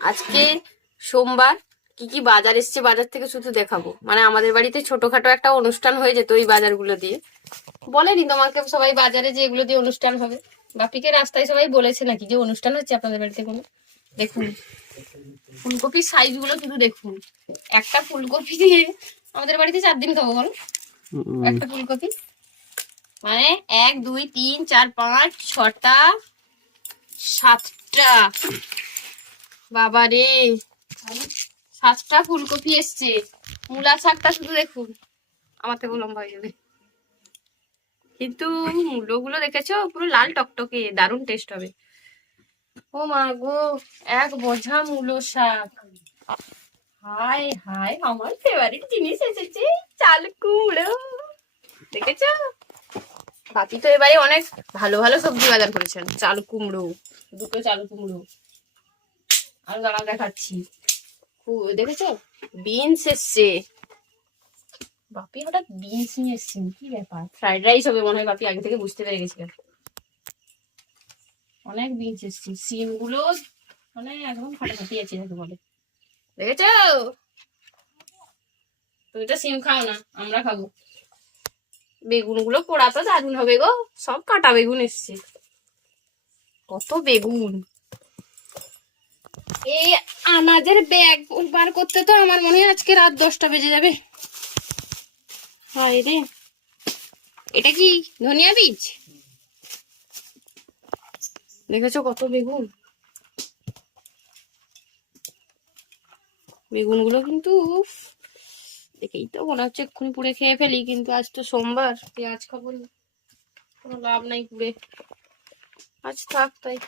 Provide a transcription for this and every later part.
আজকে সোমবার কি কি বাজার এসছে বাজার থেকে শুধু দেখাবো। মানে আমাদের বাড়িতে ছোটখাটো একটা অনুষ্ঠান হয়ে যেত ওই বাজারগুলো দিয়ে। বলেনি তোমাকে সবাই বাজারে যে এগুলো দিয়ে অনুষ্ঠান হবে। বাপিকে রাস্তায় সবাই বলেছে নাকি যে অনুষ্ঠান হচ্ছে আপনাদের বাড়িতে কোনো? দেখুন। ফুলকপির সাইজগুলো শুধু দেখুন। একটা ফুলকপি দিয়ে আমাদের বাড়িতে চার দিন খাব বলো। একটা ফুলকপি। মানে এক দুই তিন চার পাঁচ ছটা সাতটা। বাবা রে। সাতটা ফুলকপি এসছে। মূলা শাকটা শুধু দেখুন। থেকে লম্বা হয়ে যাবে। কিন্তু মূলোগুলো দেখেছ? পুরো লাল টকটকে। দারুণ টেস্ট হবে। ও মা গো, এক বোঝা মূলো শাক। হাই হাই আমার ফেভারিট জিনিস এসেছে চাল কুমড়ো। দেখেছ? বাকি তো এবারে অনেক ভালো ভালো সবজি বাজার করেছেন। চাল কুমড়ো, দুটো চাল কুমড়ো। দাঁড়া দেখাচ্ছি। দেখেছ? বিনস এসছে। বাপি হঠাৎ বিনস নিয়ে এসছেন কি ব্যাপার? ফ্রাইড রাইস হবে মনে হয় বাপি আগে থেকে বুঝতে পেরে অনেক বিনস এসছে। সিমগুলো মানে একদম ফাটাফাটি আছে যাকে বলে। দেখেছ? তুমি তো সিম খাও না আমরা খাব। বেগুনগুলো পোড়া তো দারুণ হবে গো। সব কাটা বেগুন এসছে। কত বেগুন। এই আনাজের ব্যাগ বার করতে তো আমার মনে হয় আজকে রাত দশটা বেজে যাবে। হায় রে। এটা কি ধনিয়া বীজ? দেখেছ কত বেগুন? বেগুনগুলো কিন্তু দেখেই তো মনে হচ্ছে এক্ষুনি পুড়ে খেয়ে ফেলি, কিন্তু আজ তো সোমবার, পেঁয়াজ খাব কোনো লাভ নাই পুড়ে। আজ থাক তাই।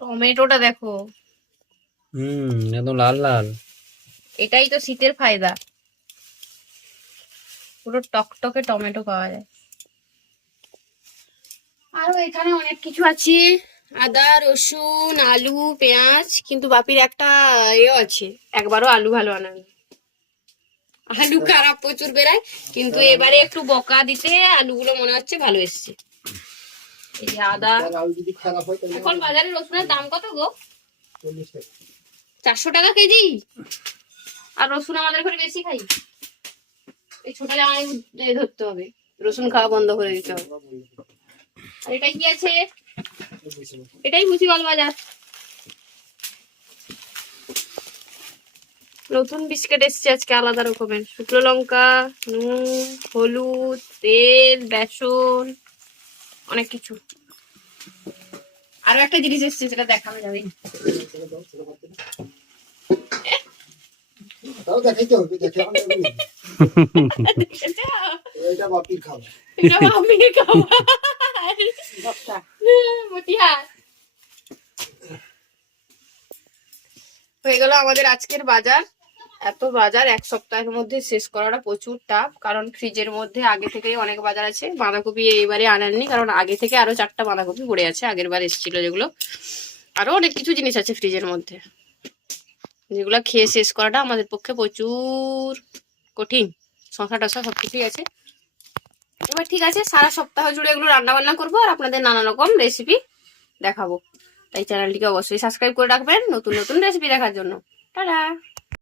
টমেটোটা দেখো। হুম একদম লাল লাল। এটাই তো শীতের ফায়দা। পুরো টকটকে টমেটো পাওয়া যায়। আরও এখানে অনেক কিছু আছে। আদা রসুন আলু পেঁয়াজ কিন্তু বাপির একটা ইয়ে আছে। একবারও আলু ভালো আনা না। আলু খারাপ প্রচুর বেড়ায় কিন্তু এবারে একটু বকা দিতে আলুগুলো মনে হচ্ছে ভালো এসছে। এই যে আদা এখন বাজারে রসুনের দাম কত গো? চারশো টাকা কেজি? আর রসুন আমাদের ঘরে বেশি খাই। এই ছোট জামাই ধরতে হবে। রসুন খাওয়া বন্ধ করে দিতে হবে। আর এটাই কি আছে? এটাই মুচিবাল বাজার। নতুন বিস্কিট এসছে আজকে আলাদা রকমের। শুকনো লঙ্কা নুন হলুদ তেল বেসন। অনেক কিছু। আরও একটা জিনিস এসছে সেটা দেখানো যাবে। হয়ে গেল আমাদের আজকের বাজার। এত বাজার এক সপ্তাহের মধ্যে শেষ করাটা প্রচুর টাফ, কারণ ফ্রিজের মধ্যে আগে থেকেই অনেক বাজার আছে। বাঁধাকপি এবারে আনেননি, কারণ আগে থেকে আরও চারটা বাঁধাকপি পড়ে আছে, আগের বার এসেছিল যেগুলো। আরও অনেক কিছু জিনিস আছে ফ্রিজের মধ্যে। যেগুলো খেয়ে শেষ করাটা আমাদের পক্ষে প্রচুর কঠিন। শশা টশা সবকিছুই আছে। এবার ঠিক আছে, সারা সপ্তাহ জুড়ে এগুলো রান্না বান্না করব আর আপনাদের নানা রকম রেসিপি দেখাবো। তাই চ্যানেলটিকে অবশ্যই সাবস্ক্রাইব করে রাখবেন নতুন নতুন রেসিপি দেখার জন্য। টাটা!